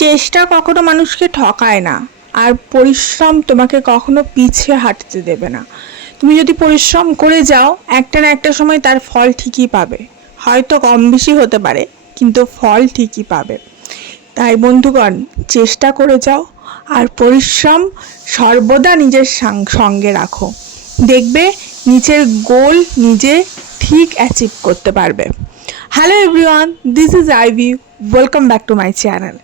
চেষ্টা কখনো মানুষকে ঠকায় না। আর পরিশ্রম তোমাকে কখনো পিছিয়ে হাঁটতে দেবে না। তুমি যদি পরিশ্রম করে যাও, একটা না একটা সময় তার ফল ঠিকই পাবে। হয়তো কম বেশি হতে পারে, কিন্তু ফল ঠিকই পাবে। তাই বন্ধুগণ, চেষ্টা করে যাও, আর পরিশ্রম সর্বদা নিজের সঙ্গে রাখো। দেখবে নিজের গোল নিজে ঠিক অ্যাচিভ করতে পারবে। Hello everyone this is I Ivy welcome back to my channel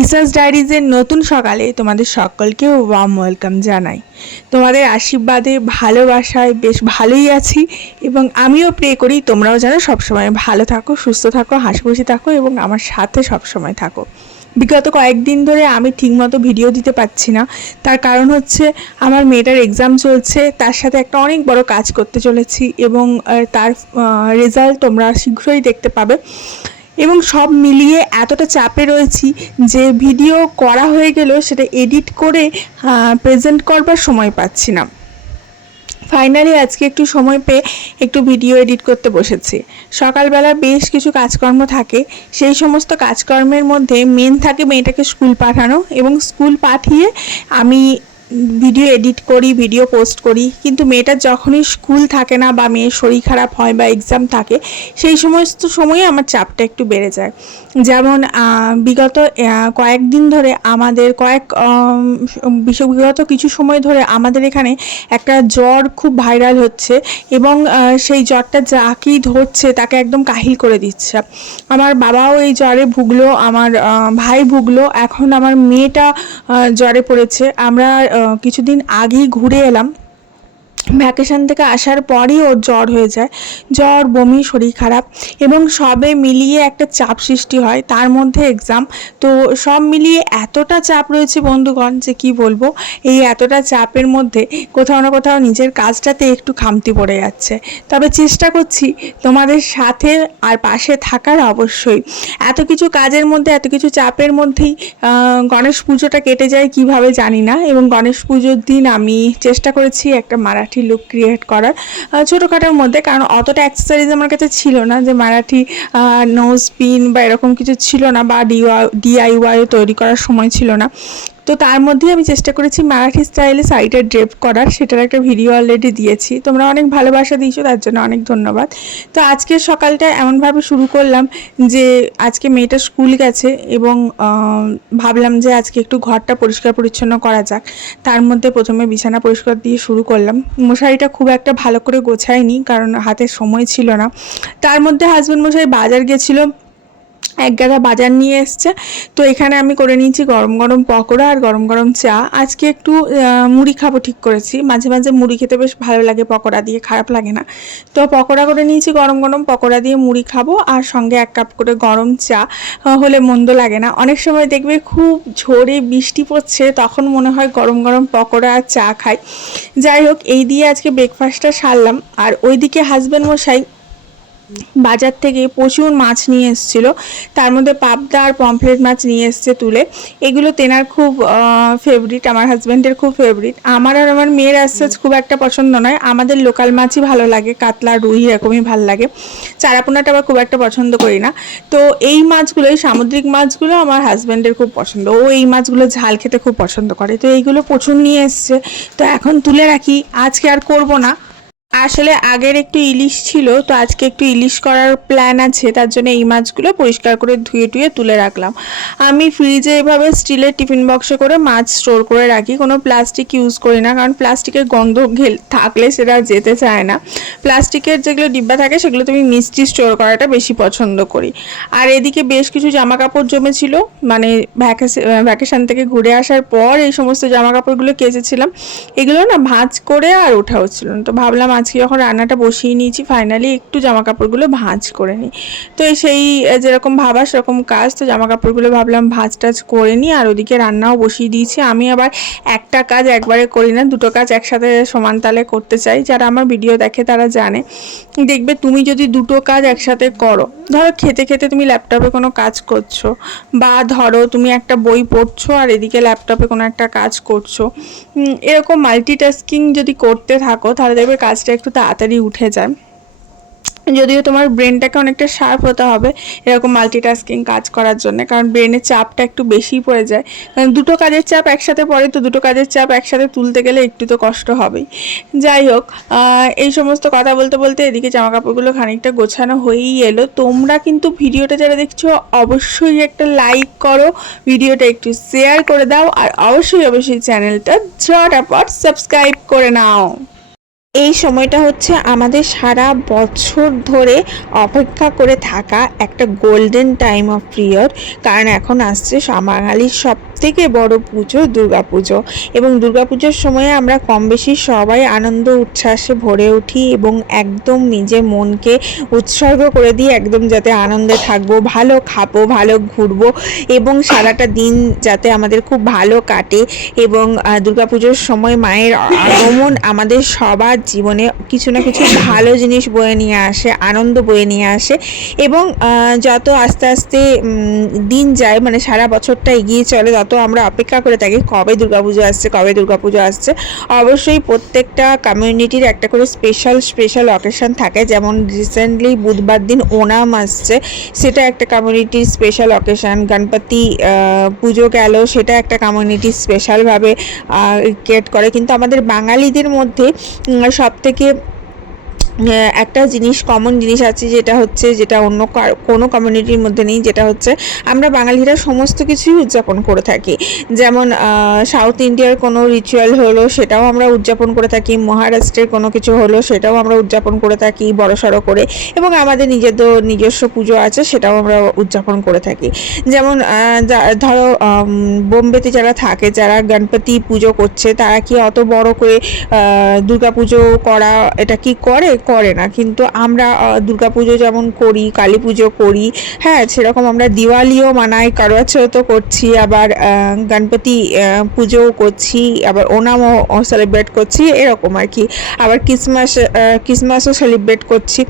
ইসাস ডায়েরিজের নতুন সকালে তোমাদের সকলকে ওয়াম ওয়েলকাম জানাই। তোমাদের আশীর্বাদে, ভালোবাসায় বেশ ভালোই আছি এবং আমিও প্রে করি তোমরাও যেন সবসময় ভালো থাকো, সুস্থ থাকো হাসি খুশি থাকো এবং আমার সাথে সবসময় থাকো। বিগত কয়েকদিন ধরে আমি ঠিকমতো ভিডিও দিতে পারছি না। তার কারণ হচ্ছে আমার মেয়েটার এক্সাম চলছে, তার সাথে একটা অনেক বড় কাজ করতে চলেছি এবং তার রেজাল্ট তোমরা শীঘ্রই দেখতে পাবে। এবং সব মিলিয়ে এতটা চাপে রয়েছি যে ভিডিও করা হয়ে গেলেও সেটা এডিট করে প্রেজেন্ট করবার সময় পাচ্ছি না। ফাইনালি আজকে একটু সময় পেয়ে একটু ভিডিও এডিট করতে বসেছি। সকালবেলা বেশ কিছু কাজকর্ম থাকে। সেই সমস্ত কাজকর্মের মধ্যে মেন থাকে মেয়েটাকে স্কুল পাঠানো এবং স্কুল পাঠিয়ে আমি ভিডিও এডিট করি ভিডিও পোস্ট করি, কিন্তু মেয়েটার যখনই স্কুল থাকে না বা মেয়ের শরীর খারাপ হয় বা এক্সাম থাকে, সেই সমস্ত সময়ে আমার চাপটা একটু বেড়ে যায়। যেমন বিগত কয়েকদিন ধরে আমাদের কয়েক বিগত কিছু সময় ধরে আমাদের এখানে একটা জ্বর খুব ভাইরাল হচ্ছে এবং সেই জ্বরটা যাকেই ধরছে তাকে একদম কাহিল করে দিচ্ছে। আমার বাবাও এই জ্বরে ভুগলো, আমার ভাই ভুগলো, এখন আমার মেয়েটা জ্বরে পড়েছে। আমরা কিছুদিন আগেই ঘুরে এলাম। ভ্যাকেশন থেকে আসার পরই ওর জ্বর হয়ে যায়। জ্বর, বমি, শরীর খারাপ এবং সবে মিলিয়ে একটা চাপ সৃষ্টি হয়। তার মধ্যে এক্সাম তো সব মিলিয়ে এতটা চাপ রয়েছে বন্ধুগণ যে কি বলব? এই এতটা চাপের মধ্যে কোথাও না কোথাও নিজের কাজটাতে একটু খামতি পড়ে যাচ্ছে। তবে চেষ্টা করছি তোমাদের সাথে আর পাশে থাকার অবশ্যই। এত কিছু কাজের মধ্যে, এত কিছু চাপের মধ্যেই গণেশ পুজোটা কেটে যায় কীভাবে জানি না। এবং গণেশ পুজোর দিন আমি চেষ্টা করেছি একটা মারাঠি লুক ক্রিয়েট করার ছোটোখাটোর মধ্যে, কারণ অতটা অ্যাক্সেসারিজ আমার কাছে ছিল না যে মারাঠি নোজ পিন বা এরকম কিছু ছিল না বা ডিওয়া ডিআইওয়াই তৈরি করার সময় ছিল না। তো তার মধ্যেই আমি চেষ্টা করেছি মারাঠি স্টাইলে শাড়িটা ড্রেপ করার, সেটার একটা ভিডিও অলরেডি দিয়েছি। তোমরা অনেক ভালোবাসা দিয়েছ, তার জন্য অনেক ধন্যবাদ। তো আজকের সকালটা এমনভাবে শুরু করলাম যে আজকে মেয়েটা স্কুল গেছে এবং ভাবলাম যে আজকে একটু ঘরটা পরিষ্কার পরিচ্ছন্ন করা যাক। তার মধ্যে প্রথমে বিছানা পরিষ্কার দিয়ে শুরু করলাম। মশারিটা খুব একটা ভালো করে গোছায়নি, কারণ হাতে সময় ছিল না। তার মধ্যে হাজব্যান্ড মশাই বাজার গেছিল এক গাদা বাজার নিয়ে এসছে। তো এখানে আমি করে নিয়েছি গরম গরম পকোড়া আর গরম গরম চা। আজকে একটু মুড়ি খাব ঠিক করেছি। মাঝে মাঝে মুড়ি খেতে বেশ ভালো লাগে পকোড়া দিয়ে, খারাপ লাগে না। তো পকোড়া করে নিয়েছি গরম গরম পকোড়া দিয়ে মুড়ি খাব আর সঙ্গে এক কাপ করে গরম চা। হলে মন্দ লাগে না। অনেক সময় দেখবে খুব ঝোরে বৃষ্টি পড়ছে, তখন মনে হয় গরম গরম পকোড়া আর চা খাই। যাই হোক, এই দিয়ে আজকে ব্রেকফাস্টটা সারলাম। আর ওইদিকে হাজব্যান্ড মশাই বাজার থেকে প্রচুর মাছ নিয়ে এসেছিল। তার মধ্যে পাবদা আর পমফ্লেট মাছ নিয়ে এসছে তুলে। এগুলো তেনার খুব ফেভারিট আমার হাজব্যান্ডের খুব ফেভারিট আমার আর আমার মেয়ের আসছে খুব একটা পছন্দ নয়। আমাদের লোকাল মাছই ভালো লাগে, কাতলা, রুই এরকমই ভালো লাগে। চারাপোনাটা আবার খুব একটা পছন্দ করি না। তো এই মাছগুলো, এই সামুদ্রিক মাছগুলো আমার হাজব্যান্ডের খুব পছন্দ। ও এই মাছগুলো ঝাল খেতে খুব পছন্দ করে। তো এইগুলো প্রচুর নিয়ে এসছে। তো এখন তুলে রাখি। আজকে আর করব না। আসলে আগের একটু ইলিশ ছিল, তো আজকে একটু ইলিশ করার প্ল্যান আছে, তার জন্য এই মাছগুলো পরিষ্কার করে ধুয়ে টুয়ে তুলে রাখলাম। আমি ফ্রিজে এভাবে স্টিলের টিফিন বক্সে করে মাছ স্টোর করে রাখি, কোনো প্লাস্টিক ইউজ করি না, কারণ প্লাস্টিকের গন্ধ ঘেল থাকলে সেটা যেতে চায় না। প্লাস্টিকের যেগুলো ডিব্বা থাকে, সেগুলো তুমি মিষ্টি স্টোর করাটা বেশি পছন্দ করি। আর এদিকে বেশ কিছু জামা কাপড় জমেছিল মানে ভ্যাকেশন থেকে ঘুরে আসার পর এই সমস্ত জামা কাপড়গুলো কেচেছিলাম। এগুলো না ভাঁজ করে আর ওঠা হচ্ছিল না, তো ভাবলাম আজকে যখন রান্নাটা বসিয়ে নিয়েছি ফাইনালি একটু জামা কাপড়গুলো ভাঁজ করে নিই। তো সেই যেরকম ভাবা সেরকম কাজ, তো জামা কাপড়গুলো ভাবলাম ভাঁজ টাজ করে নিই, আর ওদিকে রান্নাও বসিয়ে দিয়েছি। আমি আবার একটা কাজ একবারে করি না, দুটো কাজ একসাথে সমান তালে করতে চাই। যারা আমার ভিডিও দেখে তারা জানে। দেখবে তুমি যদি দুটো কাজ একসাথে করো, ধরো খেতে খেতে তুমি ল্যাপটপে কোনো কাজ করছ, বা ধরো তুমি একটা বই পড়ছো আর এদিকে ল্যাপটপে কোনো একটা কাজ করছ এরকম মাল্টিটাস্কিং যদি করতে থাকো, তাহলে দেখবে কাজটা একটু তাড়াতাড়ি উঠে যায়। যদিও তোমার ব্রেনটাকে অনেকটা শার্প হতে হবে এরকম মাল্টিটাস্কিং কাজ করার জন্য, কারণ ব্রেনের চাপটা একটু বেশিই পড়ে যায়। কারণ দুটো কাজের চাপ একসাথে পড়ে, তো দুটো কাজের চাপ একসাথে তুলতে গেলে একটু তো কষ্ট হবেই। যাই হোক এই সমস্ত কথা বলতে বলতে এদিকে জামা কাপড়গুলো খানিকটা গোছানো হয়েই এলো। তোমরা কিন্তু ভিডিওটা যারা দেখছ, অবশ্যই একটা লাইক করো, ভিডিওটা একটু শেয়ার করে দাও, আর অবশ্যই অবশ্যই চ্যানেলটা ঝটাপট সাবস্ক্রাইব করে নাও। এই সময়টা হচ্ছে আমাদের সারা বছর ধরে অপেক্ষা করে থাকা একটা গোল্ডেন টাইম অফ পিরিয়ড কারণ এখন আসছে বাঙালির সব থেকে বড় পুজো দুর্গাপুজো। এবং দুর্গাপুজোর সময়ে আমরা কম বেশি সবাই আনন্দ, উচ্ছ্বাসে ভরে উঠি এবং একদম নিজের মনকে উৎসর্গ করে দিই, একদম যাতে আনন্দে থাকব, ভালো খাব, ভালো ঘুরবো এবং সারাটা দিন যাতে আমাদের খুব ভালো কাটে। এবং দুর্গাপুজোর সময় মায়ের আগমন আমাদের সবার জীবনে কিছু না কিছু ভালো জিনিস বয়ে নিয়ে আসে, আনন্দ বয়ে নিয়ে আসে এবং যত আস্তে আস্তে দিন যায় মানে সারা বছরটা এগিয়ে চলে, তত আমরা অপেক্ষা করে থাকি কবে দুর্গাপুজো আসছে, কবে দুর্গাপুজো আসছে। অবশ্যই প্রত্যেকটা কমিউনিটির একটা করে স্পেশাল স্পেশাল অকেশন থাকে। যেমন রিসেন্টলি বুধবার দিন ওনাম আসছে, সেটা একটা কমিউনিটির স্পেশাল অকেশন গণপতি পুজো গেল, সেটা একটা কমিউনিটি স্পেশালভাবে ক্রিয়েট করে। কিন্তু আমাদের বাঙালিদের মধ্যে সব থেকে একটা জিনিস কমন জিনিস আছে যেটা হচ্ছে, যেটা অন্য কোনো কমিউনিটির মধ্যে নেই, যেটা হচ্ছে আমরা বাঙালিরা সমস্ত কিছুই উদযাপন করে থাকি। যেমন সাউথ ইন্ডিয়ার কোনো রিচুয়াল হলো, সেটাও আমরা উদযাপন করে থাকি। মহারাষ্ট্রের কোনো কিছু হলো, সেটাও আমরা উদযাপন করে থাকি বড় সড়ো করে। এবং আমাদের নিজেদের নিজস্ব পুজো আছে, সেটাও আমরা উদযাপন করে থাকি। যেমন ধরো বোম্বেতে যারা থাকে, যারা গণপতি পুজো করছে, তারা কি অত বড় করে দুর্গা পুজো করা, এটা কি করে? করে না। কিন্তু আমরা দুর্গা পুজো যেমন করি কালী পুজো করি হ্যাঁ সেরকম আমরা দিওয়ালিও মানাই কারোয়া করছি, আবার গণপতি পুজোও করছি, আবার ওনামও সেলিব্রেট করছি, এরকম আর কি। আবার ক্রিসমাস ক্রিসমাসও সেলিব্রেট করছি।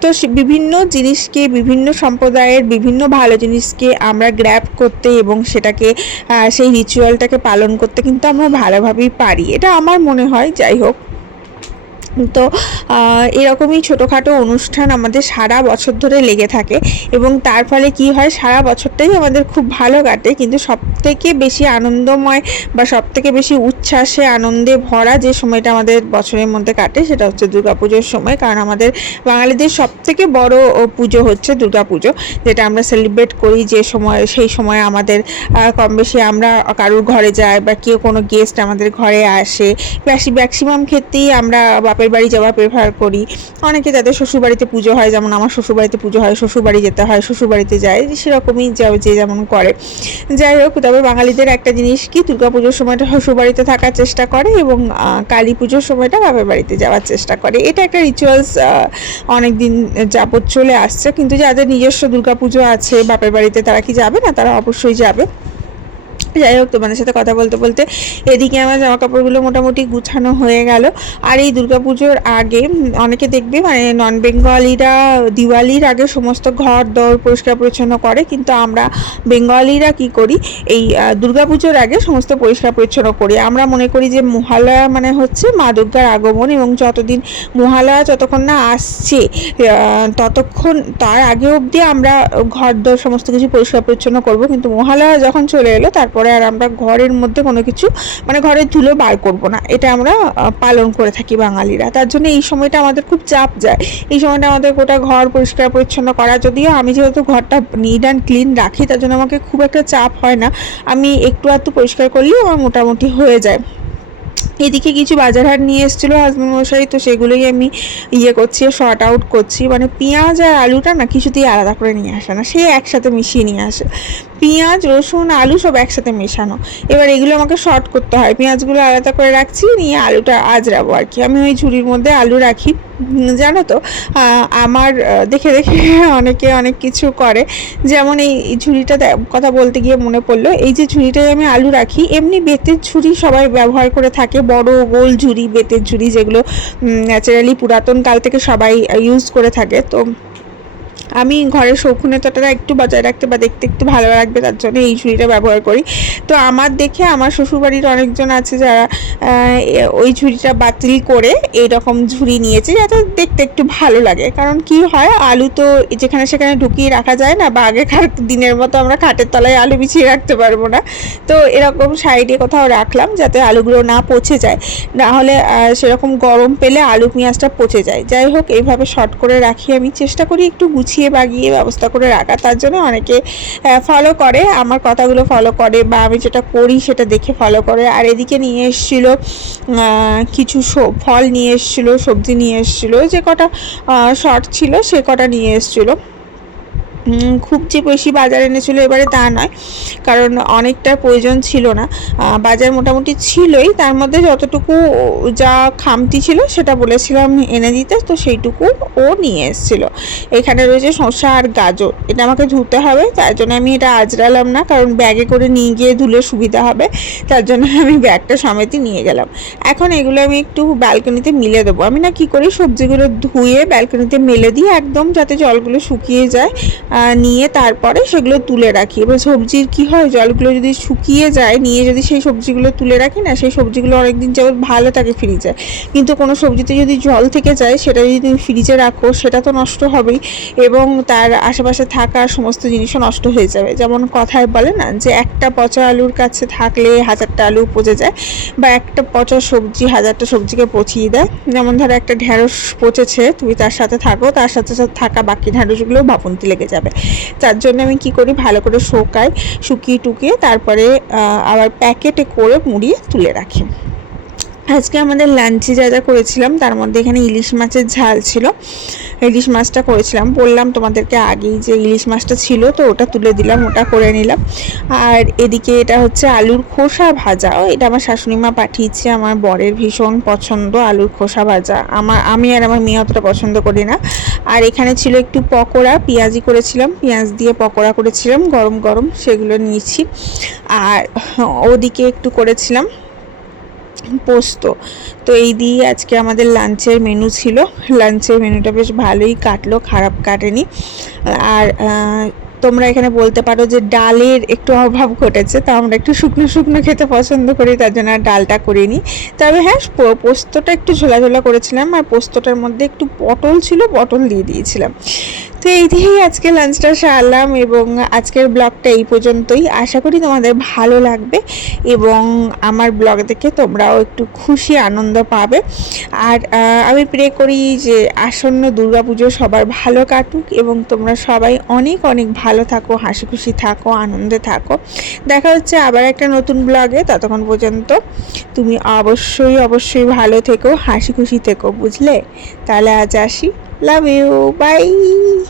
তো বিভিন্ন জিনিসকে, বিভিন্ন সম্প্রদায়ের বিভিন্ন ভালো জিনিসকে আমরা গ্র্যাপ করতে এবং সেটাকে সেই রিচুয়ালটাকে পালন করতে কিন্তু আমরা ভালোভাবেই পারি। এটা আমার মনে হয়, যাই হোক। তো এরকমই ছোটোখাটো অনুষ্ঠান আমাদের সারা বছর ধরে লেগে থাকে এবং তার ফলে কি হয়, সারা বছরটাই আমাদের খুব ভালো কাটে। কিন্তু সব থেকে বেশি আনন্দময় বা সব থেকে বেশি উচ্ছ্বাসে, আনন্দে ভরা যে সময়টা আমাদের বছরের মধ্যে কাটে, সেটা হচ্ছে দুর্গাপুজোর সময়। কারণ আমাদের বাঙালিদের সব থেকে বড় পুজো হচ্ছে দুর্গাপুজো, যেটা আমরা সেলিব্রেট করি যে সময়, সেই সময় আমাদের কম বেশি আমরা কারুর ঘরে যাই বা কেউ কোনো গেস্ট আমাদের ঘরে আসে। ম্যাক্সিমাম ক্ষেত্রেই আমরা বাপের বাড়ি যাওয়া প্রেফার করি। অনেকে যাদের শ্বশুরবাড়িতে পুজো হয়, যেমন আমার শ্বশুরবাড়িতে পুজো হয়, শ্বশুরবাড়ি যেতে হয়, শ্বশুরবাড়িতে যায় সেরকমই যা- যে যেমন করে। যাই হোক, তবে বাঙালিদের একটা জিনিস কি, দুর্গাপুজোর সময়টা শ্বশুরবাড়িতে থাকার চেষ্টা করে এবং কালী পুজোর সময়টা বাপের বাড়িতে যাওয়ার চেষ্টা করে। এটা একটা রিচুয়ালস অনেক দিন যাবৎ চলে আসছে। কিন্তু যাদের নিজস্ব দুর্গাপুজো আছে বাপের বাড়িতে, তারা কি যাবে না? তারা অবশ্যই যাবে। যাই হোক, তোমাদের সাথে কথা বলতে বলতে এদিকে আমার জামা কাপড়গুলো মোটামুটি গুছানো হয়ে গেল। আর এই দুর্গাপুজোর আগে অনেকে দেখবে মানে নন বেঙ্গলিরা দিওয়ালির আগে সমস্ত ঘর, দর পরিষ্কার পরিচ্ছন্ন করে, কিন্তু আমরা বেঙ্গলিরা কি করি? এই দুর্গাপুজোর আগে সমস্ত পরিষ্কার পরিচ্ছন্ন করি। আমরা মনে করি যে মহালয়া মানে হচ্ছে মা দুর্গার আগমন এবং যতদিন মহালয়া যতক্ষণ না আসছে ততক্ষণ, তার আগে অবধি আমরা ঘর, দর সমস্ত কিছু পরিষ্কার পরিচ্ছন্ন করব। কিন্তু মহালয়া যখন চলে এলো, তারপরে আর আমরা ঘরের মধ্যে কোনো কিছু মানে ঘরের ধুলো বার করব না। এটা আমরা পালন করে থাকি বাঙালিরা। তার জন্য এই সময়টা আমাদের খুব চাপ যায়। এই সময়টা আমাদের গোটা ঘর পরিষ্কার পরিচ্ছন্ন করা। যদিও আমি যেহেতু ঘরটা নিট অ্যান্ড ক্লিন রাখি, তার জন্য আমাকে খুব একটা চাপ হয় না। আমি একটু আধটু পরিষ্কার করলেই আমার মোটামুটি হয়ে যায়। এদিকে কিছু বাজার হাট নিয়ে এসেছিল হাজবেন্ড মশাই, তো সেগুলোই আমি ইয়ে করছি শর্ট আউট করছি। মানে পেঁয়াজ আর আলুটা না কিছুতেই আলাদা করে নিয়ে আসে না, সে একসাথে মিশিয়ে নিয়ে আসে। পেঁয়াজ, রসুন, আলু সব একসাথে মেশানো। এবার এগুলো আমাকে শর্ট করতে হয়। পেঁয়াজগুলো আলাদা করে রাখছি, নিয়ে আলুটা আজরাবো আর কি। আমি ওই ঝুড়ির মধ্যে আলু রাখি। জানো তো আমার দেখে দেখে অনেকে অনেক কিছু করে। যেমন এই ঝুড়িটা কথা বলতে গিয়ে মনে পড়ল, এই যে ঝুড়িটায় আমি আলু রাখি, এমনি বেতের ঝুড়ি সবাই ব্যবহার করে থাকে। বড় গোল ঝুড়ি, বেতের ঝুড়ি যেগুলো ন্যাচারালি পুরাতন কাল থেকে সবাই ইউজ করে থাকে। তো আমি ঘরের সৌখনীয়তাটা একটু বজায় রাখতে বা দেখতে একটু ভালো লাগবে, তার জন্য এই ঝুড়িটা ব্যবহার করি। তো আমার দেখে আমার শ্বশুরবাড়ির অনেকজন আছে যারা ওই ঝুড়িটা বাতিল করে এইরকম ঝুড়ি নিয়েছে, যাতে দেখতে একটু ভালো লাগে। কারণ কি হয়, আলু তো যেখানে সেখানে ঢুকিয়ে রাখা যায় না, বা আগেকার দিনের মতো আমরা খাটের তলায় আলু বিছিয়ে রাখতে পারব না। তো এরকম সাইডে কোথাও রাখলাম, যাতে আলুগুলো না পচে যায়। না হলে সেরকম গরম পেলে আলু পেঁয়াজটা পচে যায়। যাই হোক, এইভাবে শর্ট করে রাখি আমি। চেষ্টা করি একটু গুছিয়ে বাগিয়ে ব্যবস্থা করে রাখা, তার জন্য অনেকে ফলো করে, আমার কথাগুলো ফলো করে বা আমি যেটা করি সেটা দেখে ফলো করে। আর এদিকে নিয়ে এসেছিল কিছু ফল নিয়ে এসেছিল, সবজি নিয়ে এসেছিল, যে কটা শর্ট ছিল সে কটা নিয়ে এসেছিল। খুব যে বেশি বাজার এনেছিল এবারে তা নয়, কারণ অনেকটা প্রয়োজন ছিল না। বাজার মোটামুটি ছিলই, তার মধ্যে যতটুকু যা খামতি ছিল সেটা বলেছিলাম এনে দিতে, তো সেইটুকু ও নিয়ে এসেছিল। এখানে রয়েছে শসা আর গাজর, এটা আমাকে ধুতে হবে, তার জন্য আমি এটা আজরালাম না, কারণ ব্যাগে করে নিয়ে গিয়ে ধুলে সুবিধা হবে, তার জন্য আমি ব্যাগটা সমেতই নিয়ে গেলাম। এখন এগুলো আমি একটু ব্যালকনিতে মিলে দেবো। আমি না কি করি, সবজিগুলো ধুয়ে ব্যালকনিতে মেলে দিই একদম, যাতে জলগুলো শুকিয়ে যায় নিয়ে তারপরে সেগুলো তুলে রাখি। এবার সবজির কি হয়, জলগুলো যদি শুকিয়ে যায়, নিয়ে যদি সেই সবজিগুলো তুলে রাখি না, সেই সবজিগুলো অনেকদিন যাবত ভালো থাকে ফ্রিজে কিন্তু কোনো সবজিতে যদি জল থেকে যায়, সেটা যদি তুমি ফ্রিজে রাখো, সেটা তো নষ্ট হবেই এবং তার আশেপাশে থাকা সমস্ত জিনিসও নষ্ট হয়ে যাবে। যেমন কথায় বলে না যে, একটা পচা আলুর কাছে থাকলে হাজারটা আলু পচে যায় বা একটা পচা সবজি হাজারটা সবজিকে পচিয়ে দেয়। যেমন ধরো একটা ঢ্যাঁড়স পচেছে, তুমি তার সাথে থাকো, তার সাথে সাথে থাকা বাকি ঢ্যাঁড়সগুলো বাপন্তি লেগে যাবে। তার জন্য আমি কি করি? ভালো করে শোকাই, শুকিয়ে টুকিয়ে তারপরে আবার প্যাকেটে করে মুড়িয়ে তুলে রাখি। আজকে আমাদের লাঞ্চে যা যা করেছিলাম, তার মধ্যে এখানে ইলিশ মাছের ঝাল ছিল। ইলিশ মাছটা করেছিলাম। বললাম তোমাদেরকে আগেই যে ইলিশ মাছটা ছিল, তো ওটা তুলে দিলাম, ওটা করে নিলাম। আর এদিকে এটা হচ্ছে আলুর খোসা ভাজা। এটা আমার শাশুড়ি মা পাঠিয়েছে, আমার বরের ভীষণ পছন্দ আলুর খোসা ভাজা। আমার, আমি আর আমার মেয়ে অতটা পছন্দ করি না। আর এখানে ছিল একটু পকোড়া, পেঁয়াজি করেছিলাম, পেঁয়াজ দিয়ে পকোড়া করেছিলাম, গরম গরম, সেগুলো নিয়েছি। আর ওদিকে একটু করেছিলাম পোস্ত। তো এই দিয়ে আজকে আমাদের লাঞ্চের মেনু ছিল। লাঞ্চের মেনুটা বেশ ভালোই কাটলো, খারাপ কাটেনি। আর তোমরা এখানে বলতে পারো যে ডালের একটু অভাব ঘটেছে, তো আমরা একটু শুকনো শুকনো খেতে পছন্দ করি, তার জন্য আর ডালটা করিনি। তবে হ্যাঁ পোস্তটা একটু ঝোলা ঝোলা করেছিলাম, আর পোস্তটার মধ্যে একটু পটল ছিল, পটল দিয়ে দিয়েছিলাম। তো এই দিয়েই আজকে লাঞ্চটা সারলাম এবং আজকের ব্লগটা এই পর্যন্তই। আশা করি তোমাদের ভালো লাগবে এবং আমার ব্লগ দেখে তোমরাও একটু খুশি, আনন্দ পাবে। আর আমি প্রে করি যে আসন্ন দুর্গাপুজো সবার ভালো কাটুক এবং তোমরা সবাই অনেক অনেক ভালো থাকো হাসি খুশি থাকো, আনন্দে থাকো। দেখা হচ্ছে আবার একটা নতুন ব্লগে ততক্ষণ পর্যন্ত তুমি অবশ্যই অবশ্যই ভালো থেকো হাসি খুশি থেকো, বুঝলে? তাহলে আজ আসি। Love you. Bye.